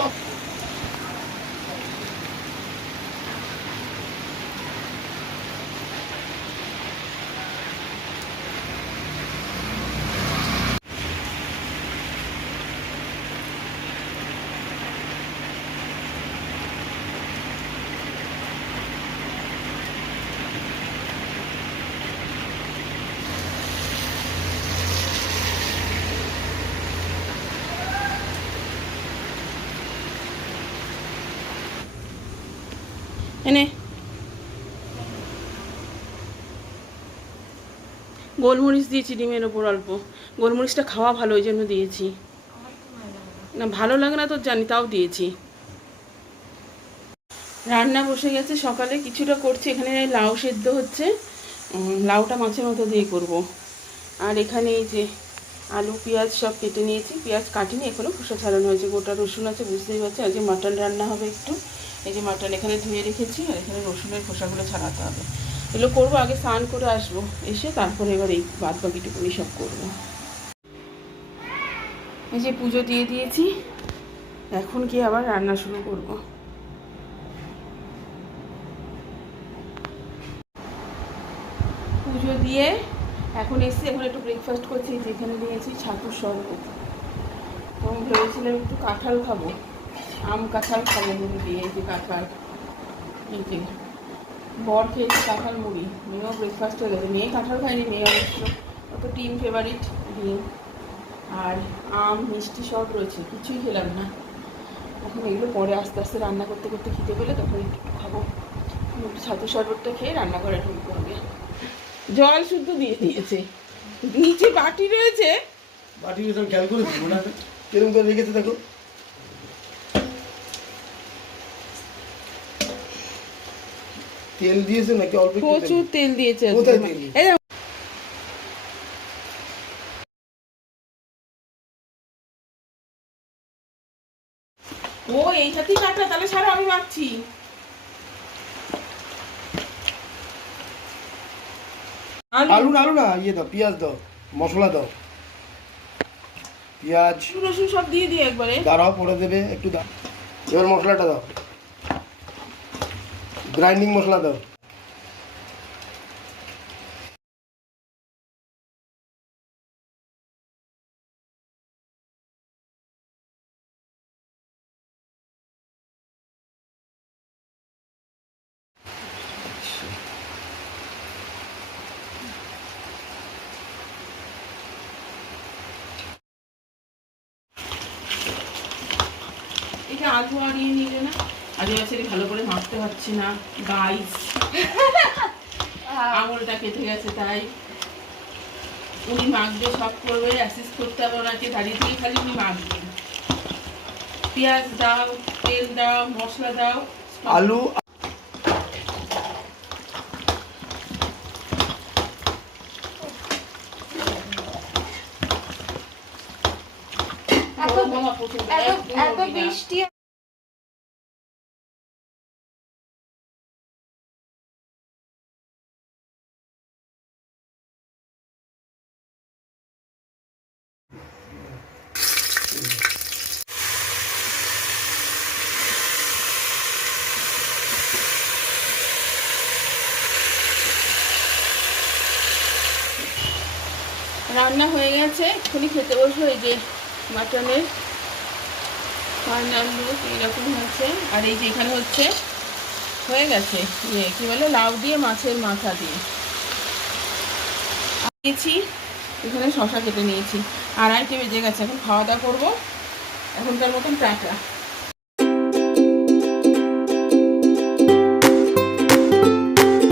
あ。এনে। গোলমরিচ দিয়েছি ডিমের ওপর অল্প। গোলমরিচটা খাওয়া ভালো, ওই জন্য দিয়েছি। না, ভালো লাগে না তো, জানি, তাও দিয়েছি। রান্না বসে গেছে সকালে, কিছুটা করছি। এখানে লাউ সেদ্ধ হচ্ছে। লাউটা মাছের মতো দিয়ে করব। আর এখানে এই যে আলু, পেঁয়াজ সব কেটে নিয়েছি। পেঁয়াজ কাটিনি এখনও খোসা ছাড়ানো হয়েছে। গোটা রসুন আছে, বুঝতেই পারছি। আজকে মাটন রান্না হবে একটু। এই যে মাটন এখানে ধুয়ে রেখেছি, আর এখানে রসুনের খোসাগুলো ছাড়াতে হবে। এগুলো করব, আগে স্নান করে আসব, এসে তারপরে এবার এই বাদ বাকিটুকুনি সব করব। এই যে পুজো দিয়ে দিয়েছি, এখন কি আবার রান্না শুরু করব। পুজো দিয়ে এখন এসছি এখন একটু ব্রেকফাস্ট করছি, যেখানে দিয়েছি ছাতুর শরবত। তো ভেবেছিলাম একটু কাঁঠাল খাব। আম কাঁঠাল খাব মুড়ি দিয়ে এই যে কাঁঠাল। এই বর খেয়েছে কাঁঠাল মুড়ি। মেয়েও ব্রেকফাস্ট হয়ে গেছে। মেয়ে কাঁঠাল খায়নি, মেয়ে অবশ্য। অত টিম ফেভারিট ডিম। আর আম, মিষ্টি সব রয়েছে। কিছুই খেলাম না। এখন এগুলো পরে আস্তে আস্তে রান্না করতে করতে খেতে পেলে তখন একটু খাব। ছাতু শরবতটা খেয়ে রান্না করে ঢুকবো আগে। জল শুদ্ধ দিয়ে দিয়েছে। নিচে বাটি রয়েছে। বাটি খেয়াল আছে? কীরকম করে রেখেছে দেখো। তেল দিয়েছে নাকি অল্প একটু তেল? প্রচুর তেল দিয়েছে কোথায় তেল? এই ও এই সাথেই কাটা তাহলে সারা আমি মাখছি আলু। আলু না আলু না ইয়ে দাও পেঁয়াজ দাও মশলা দাও। পেঁয়াজ। রসুন সব দিয়ে দিই একবারে। দাঁড়াও পরে দেবে একটু দাও। এবার মশলাটা দাও। গ্রাইন্ডিং মশলা দাও। আলু আড়িয়ে নিলে না? আজকে আজকে ভালো করে মাখতে পারছি না গাইস আঙুলটা কেটে গেছে তাই। উনি মাখবে সব করবে অ্যাসিস্ট করতে হবে ওনাকে দাঁড়িয়ে থেকে খালি উনি মাখবেন পেঁয়াজ দাও তেল দাও মশলা দাও আলু এত। বৃষ্টি রান্না হয়ে গেছে, এক্ষুনি খেতে বসবো, এই যে মাটনের ফাইনাল লুক এইরকম হচ্ছে। আর এই যে এখানে হচ্ছে, হয়ে গেছে ইয়ে কী বলে, লাউ দিয়ে, মাছের মাথা দিয়ে। নিয়েছি এখানে শশা কেটে নিয়েছি। আড়াইটে বেজে গেছে, এখন খাওয়া দাওয়া করব। এখনকার মতন টাটা।